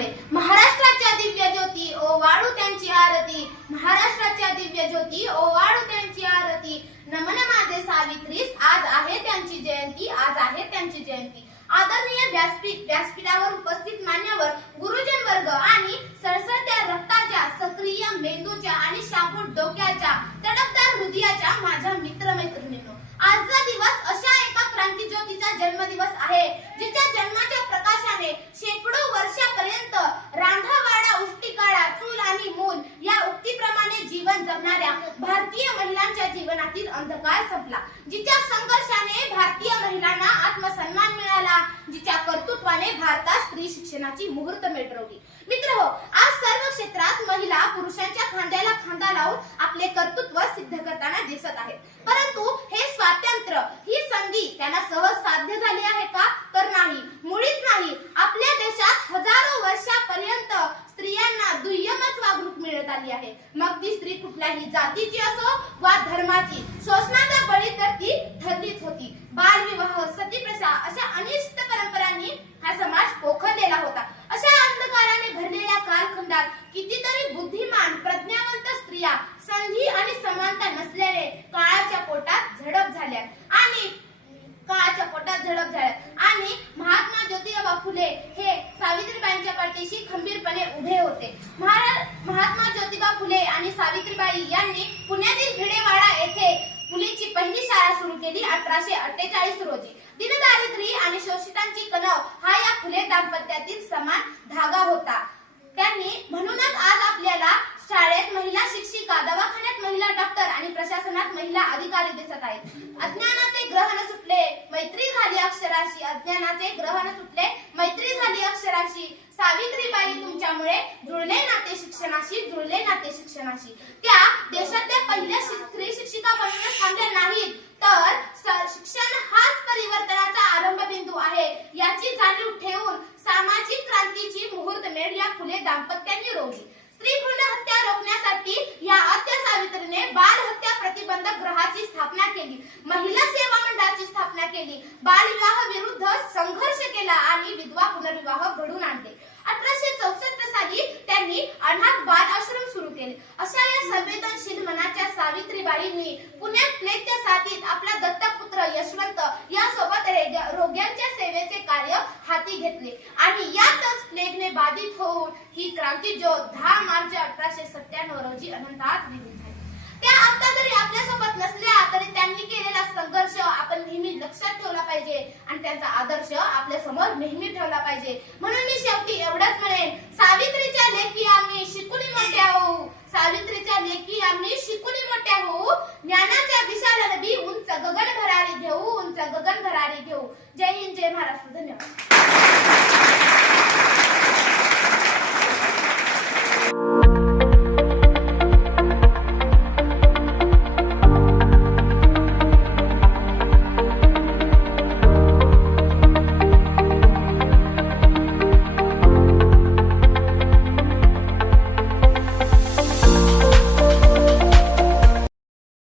तुमच्यामुळे महाराष्ट्राच्या दिव्य ज्योती ओवाळू त्यांची आरती, महाराष्ट्राच्या दिव्य ज्योती ओवाळू त्यांची आरती. नमन माझे सावित्रीस, आज आहे त्यांची जयंती, आज आहे त्यांची जयंती. आदरणीय व्यासपीठावर उपस्थित मान्यवर गुरुजन वर्ग आणि सळसळत्या रक्ताच्या, सक्रिय मेंदूच्या आणि शाबूत डोक्याच्या, तडफदार हृदयाच्या माझ्या मित्रमैत्रिणींनो, आजचा दिवस अशा एका क्रांतिज्योतीचा जन्मदिवस आहे जिच्या जन्माच्या प्रकाशाने शेकडो वर्षापर्यंत रांधावाडा उष्टीकाळा चूल आणि मूल या उक्तीप्रमाणे जीवन जगणाऱ्या भारतीय महिलांच्या जीवनातील अंधकार संपला, जिच्या संघर्षाने भारतीय महिलांना आत्मसन्मान मिळाला, जिच्या कर्तृत्वाने भारतात स्त्री शिक्षणाची मुहूर्त मेट्रोवली. मित्रहो, आज सर्व क्षेत्रात महिला पुरुषांच्या खांद्याला खांदा लावून आपले कर्तृत्व सिद्ध करताना दिसत आहेत. परंतु हे स्वातंत्र्य, ही संधी त्यांना सहज साध्य झाली आहे का? तर नाही, मुळीच नाही. आपल्या देशात हजारो वर्षापर्यंत स्त्रियांना दुय्यमच वागणूक मिळत आली आहे. मग ती स्त्री कुठल्याही जातीची असो वा धर्माची, शोषणाचा बळी तर ती ठरलीच होती. बालविवाह, सतीप्रथा अशा अनिष्ट परंपरांनी हा समाज पोखरलेला होता. अशा अंधकाराने भरलेल्या कालखंडात कितीतरी बुद्धिमान, प्रज्ञावंत स्त्रिया संधी आणि समानता नसल्याने काळाच्या पोटात झडप झाल्या आणि महात्मा ज्योतिबा फुले हे सावित्रीबाईंच्या पाठीशी खंबीरपणे उभे होते. महात्मा ज्योतिबा फुले आणि सावित्रीबाई यांनी पुण्यातील भिडेवाडा येथे मुलींची पहिली शाळा सुरू केली 1848 रोजी. दीनदारिद्र्य आणि शोषितांची कणव हा या फुले दाम्पत्यातील समान धागा होता. त्यांनी म्हणूनच आज आपल्याला शाळेत महिला शिक्षिका, दवाखान्यात महिला डॉक्टर आणि प्रशासनात महिला अधिकारी दिसत आहेत. अज्ञानाचे ग्रहण सुटले, मैत्री झाली अक्षराशी, अज्ञानाचे ग्रहण सुटले, मैत्री झाली अक्षराशी. सावित्रीबाई तुमच्यामुळे जुळले नाते शिक्षणाशी, जुळले नाते शिक्षणाशी. त्या देशातल्या पहिल्या स्त्री शिक्षिका बनूनच थांबल्या नाहीत, तर शिक्षण हाच परिवर्तनाचा आरंभ बिंदू आहे याची जाणीव ठेवून सामाजिक क्रांतीची मुहूर्तमेढ या फुले दाम्पत्यांनी रोवली. स्त्री भ्रूण हत्या रोखण्यासाठी या आद्य सावित्रीने बाल हत्या प्रतिबंधक गृहाची स्थापना केली, महिला सेवा मंडळाची स्थापना केली, बालविवाह विरुद्ध संघर्ष केला आणि विधवा पुनर्विवाह घडून आणले. 1864 साली त्यांनी अनाथ बाल आश्रम सुरू केले. अशा या संवेदनशील मनाच्या सावित्रीबाईंनी पुण्यात प्लेगच्या साथीत आपला दत्तक पुत्र यशवंत यासोबत रोग्यांच्या सेवेचे कार्य हाती घेतले आणि यातच प्लेगने बाधित होऊन ही क्रांतिज्योत 10 मार्च 1897 रोजी अनंतात विलीन झाली. त्या आता जरी आपल्यासोबत नसल्या तरी त्यांनी केलेला संघर्ष आपण नेहमी लक्षात ठेवला पाहिजे आणि त्यांचा आदर्श आपल्या समोर नेहमी ठेवला पाहिजे. म्हणून मी शेवटी एवढं